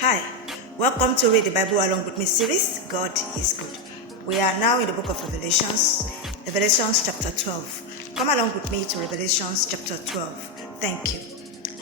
Hi, welcome to Read the Bible Along with Me series. God is good. We are now in the book of Revelations chapter 12. Come along with me to Revelations chapter 12. Thank you.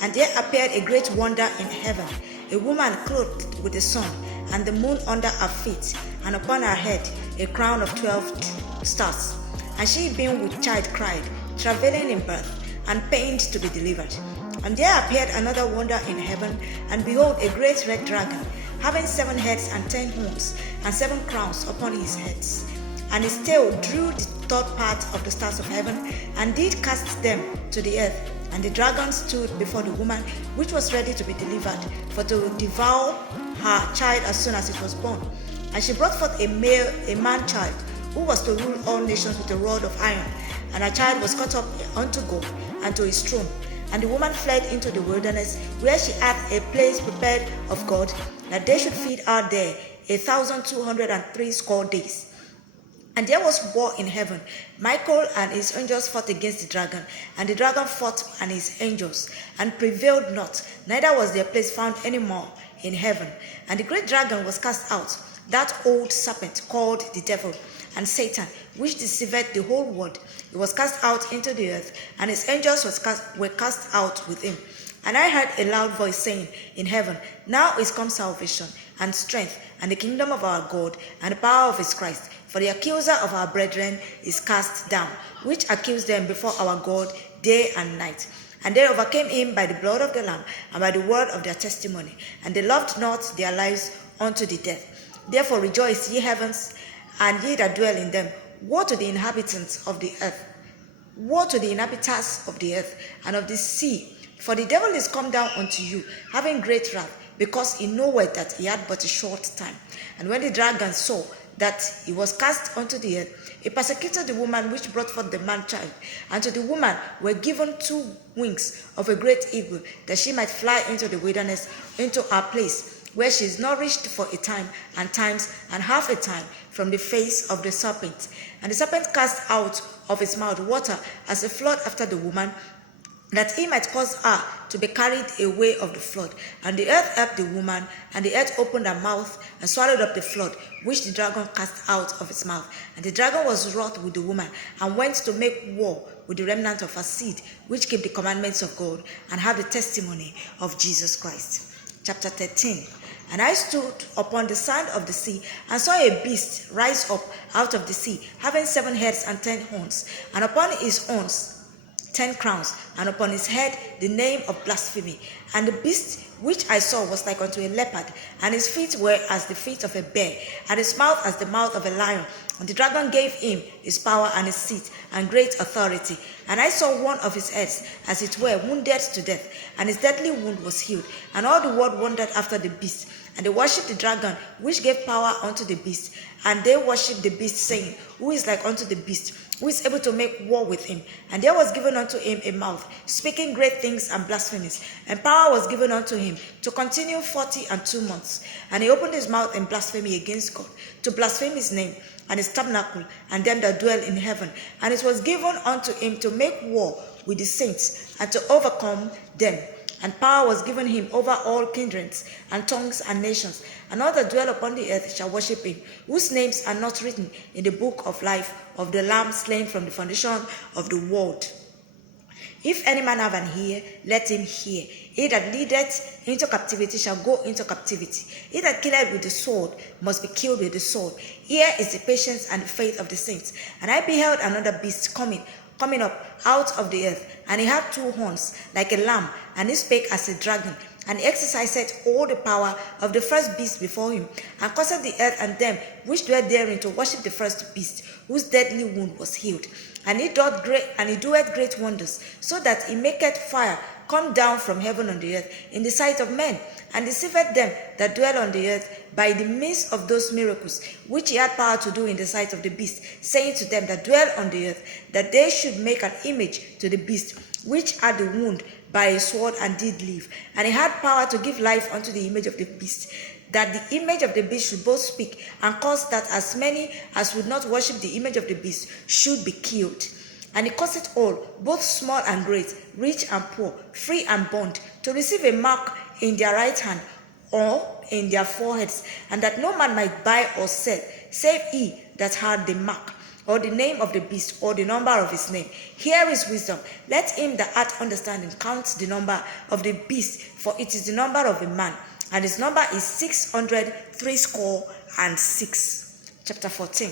And there appeared a great wonder in heaven, a woman clothed with the sun and the moon under her feet, and upon her head a crown of 12 stars. And she, being with child, cried, travailing in birth, and pained to be delivered. And there appeared another wonder in heaven, and behold, a great red dragon, having 7 heads and 10 horns, and 7 crowns upon his heads. And his tail drew the third part of the stars of heaven, and did cast them to the earth. And the dragon stood before the woman, which was ready to be delivered, for to devour her child as soon as it was born. And she brought forth a man child, who was to rule all nations with a rod of iron. And her child was caught up unto God, and to his throne. And the woman fled into the wilderness, where she had a place prepared of God, that they should feed her there 1,260 days. And there was war in heaven. Michael and his angels fought against the dragon, and the dragon fought and his angels, and prevailed not, neither was their place found any more in heaven. And the great dragon was cast out, that old serpent called the devil and Satan, which deceiveth the whole world. He was cast out into the earth, and his angels were cast out with him. And I heard a loud voice saying in heaven, Now is come salvation, and strength, and the kingdom of our God, and the power of his Christ. For the accuser of our brethren is cast down, which accused them before our God day and night. And they overcame him by the blood of the Lamb, and by the word of their testimony. And they loved not their lives unto the death. Therefore rejoice, ye heavens, and ye that dwell in them. Woe to the inhabitants of the earth! Woe to the inhabitants of the earth and of the sea! For the devil is come down unto you, having great wrath, because he knoweth that he had but a short time. And when the dragon saw that he was cast unto the earth, he persecuted the woman which brought forth the man child. And to the woman were given 2 wings of a great eagle, that she might fly into the wilderness, into her place, where she is nourished for a time and times and half a time from the face of the serpent. And the serpent cast out of his mouth water as a flood after the woman, that he might cause her to be carried away of the flood. And the earth helped the woman, and the earth opened her mouth and swallowed up the flood, which the dragon cast out of its mouth. And the dragon was wroth with the woman, and went to make war with the remnant of her seed, which keep the commandments of God, and have the testimony of Jesus Christ. Chapter 13. And I stood upon the sand of the sea, and saw a beast rise up out of the sea, having 7 heads and 10 horns, and upon his horns 10 crowns, and upon his head the name of blasphemy. And the beast which I saw was like unto a leopard, and his feet were as the feet of a bear, and his mouth as the mouth of a lion. And the dragon gave him his power and his seat and great authority. And I saw one of his heads, as it were, wounded to death, and his deadly wound was healed. And all the world wondered after the beast. And they worshipped the dragon, which gave power unto the beast. And they worshipped the beast, saying, Who is like unto the beast, who is able to make war with him? And there was given unto him a mouth, speaking great things and blasphemies. And power was given unto him to continue 42 months. And he opened his mouth in blasphemy against God, to blaspheme his name, and his tabernacle, and them that dwell in heaven. And it was given unto him to make war with the saints, and to overcome them. And power was given him over all kindreds, and tongues, and nations. And all that dwell upon the earth shall worship him, whose names are not written in the book of life of the Lamb slain from the foundation of the world. If any man have an ear, let him hear. He that leadeth into captivity shall go into captivity. He that killeth with the sword must be killed with the sword. Here is the patience and the faith of the saints. And I beheld another beast coming up out of the earth, and he had 2 horns like a lamb, and he spake as a dragon. And he exercised all the power of the first beast before him, and caused the earth and them which dwell therein to worship the first beast, whose deadly wound was healed. And he doeth great wonders, so that he maketh fire come down from heaven on the earth in the sight of men, and deceiveth them that dwell on the earth by the means of those miracles which he had power to do in the sight of the beast, saying to them that dwell on the earth, that they should make an image to the beast, which had the wound by a sword and did live. And he had power to give life unto the image of the beast, that the image of the beast should both speak, and cause that as many as would not worship the image of the beast should be killed. And he caused all, both small and great, rich and poor, free and bond, to receive a mark in their right hand, or in their foreheads, and that no man might buy or sell, save he that had the mark, or the name of the beast, or the number of his name. Here is wisdom. Let him that hath understanding count the number of the beast, for it is the number of a man, and his number is 666. Chapter 14.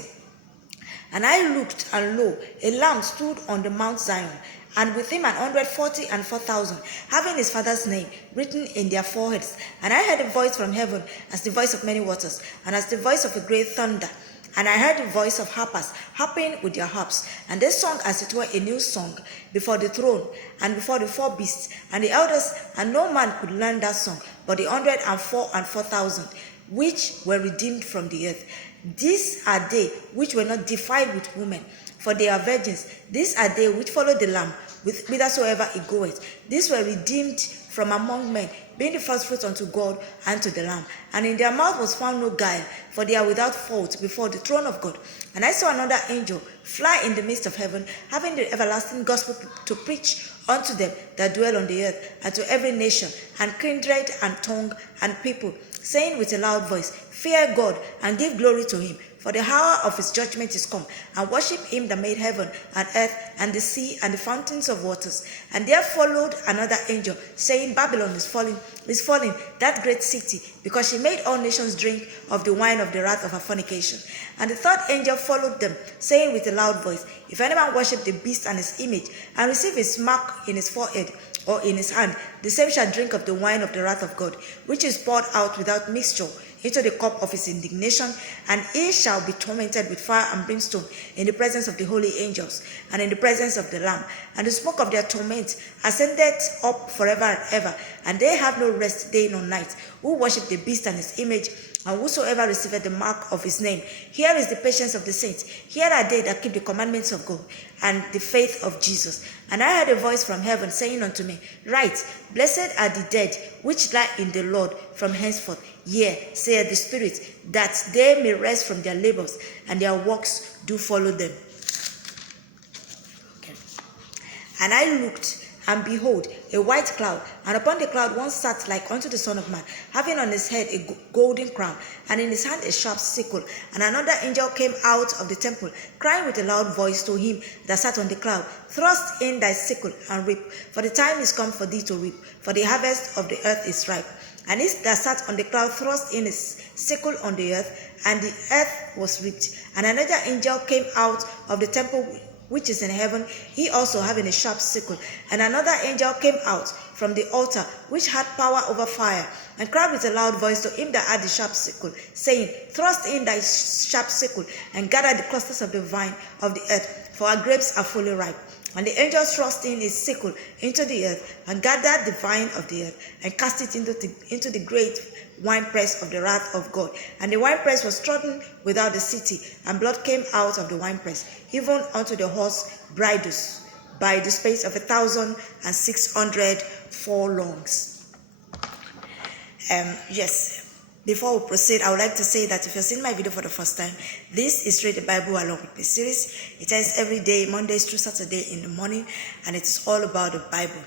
And I looked, and lo, a lamb stood on the Mount Zion, and with him 144,000, having his father's name written in their foreheads. And I heard a voice from heaven, as the voice of many waters, and as the voice of a great thunder. And I heard the voice of harpers harping with their harps, and they sung as it were a new song before the throne and before the four beasts and the elders, and no man could learn that song but the 144,000 which were redeemed from the earth. These are they which were not defiled with women, for they are virgins. These are they which follow the Lamb whithersoever he goeth. These were redeemed from among men, being the firstfruits unto God and to the Lamb. And in their mouth was found no guile, for they are without fault before the throne of God. And I saw another angel fly in the midst of heaven, having the everlasting gospel to preach unto them that dwell on the earth, and to every nation, and kindred, and tongue, and people, saying with a loud voice, Fear God, and give glory to him, for the hour of his judgment is come, and worship him that made heaven, and earth, and the sea, and the fountains of waters. And there followed another angel, saying, Babylon is fallen, that great city, because she made all nations drink of the wine of the wrath of her fornication. And the third angel followed them, saying with a loud voice, If any man worship the beast and his image, and receive his mark in his forehead, or in his hand, the same shall drink of the wine of the wrath of God, which is poured out without mixture into the cup of his indignation, and he shall be tormented with fire and brimstone in the presence of the holy angels, and in the presence of the Lamb. And the smoke of their torment ascended up forever and ever, and they have no rest day nor night, who worship the beast and his image, and whosoever receiveth the mark of his name. Here is the patience of the saints. Here are they that keep the commandments of God, and the faith of Jesus. And I heard a voice from heaven saying unto me, Write, Blessed are the dead which lie in the Lord from henceforth. Yea, saith the Spirit, that they may rest from their labors, and their works do follow them. Okay. And I looked, and behold, a white cloud, and upon the cloud one sat like unto the Son of Man, having on his head a golden crown, and in his hand a sharp sickle. And another angel came out of the temple, crying with a loud voice to him that sat on the cloud, Thrust in thy sickle, and reap, for the time is come for thee to reap, for the harvest of the earth is ripe. And he that sat on the cloud thrust in his sickle on the earth, and the earth was reaped. And another angel came out of the temple which is in heaven, he also having a sharp sickle. And another angel came out from the altar, which had power over fire, and cried with a loud voice to him that had the sharp sickle, saying, Thrust in thy sharp sickle, and gather the clusters of the vine of the earth, for our grapes are fully ripe. And the angel thrust in his sickle into the earth, and gathered the vine of the earth, and cast it into the great winepress of the wrath of God. And the winepress was trodden without the city, and blood came out of the winepress, even unto the horse bridles, by the space of 1,600 furlongs. Yes. Before we proceed, I would like to say that if you're seeing my video for the first time, this is Read the Bible along with me series. It is every day, Mondays through Saturday in the morning, and it's all about the Bible.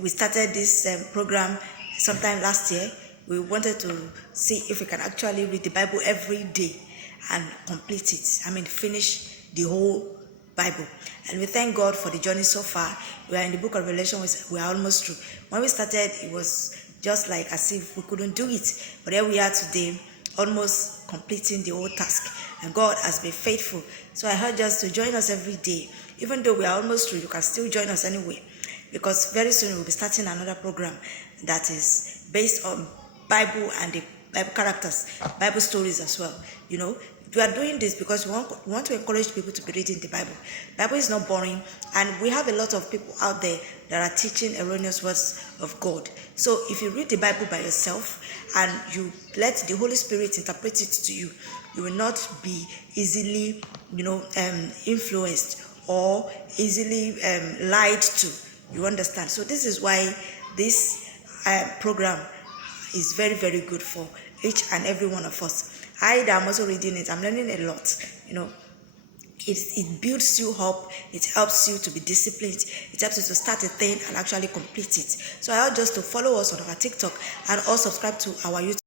We started this program sometime last year. We wanted to see if we can actually read the Bible every day and complete it. Finish the whole Bible. And we thank God for the journey so far. We are in the book of Revelation. We are almost through. When we started, it was just like as if we couldn't do it. But here we are today, almost completing the whole task. And God has been faithful. So I urge us to join us every day. Even though we are almost through, you can still join us anyway. Because very soon we'll be starting another program that is based on Bible and the Bible characters, Bible stories as well. We are doing this because we want to encourage people to be reading the Bible. Bible is not boring, and we have a lot of people out there that are teaching erroneous words of God. So if you read the Bible by yourself and you let the Holy Spirit interpret it to you, you will not be easily, influenced or easily lied to. You understand? So this is why this program is very, very good for each and every one of us. I that am also reading it, I'm learning a lot, it builds you up, it helps you to be disciplined, it helps you to start a thing and actually complete it. So I urge just to follow us on our TikTok and also subscribe to our YouTube.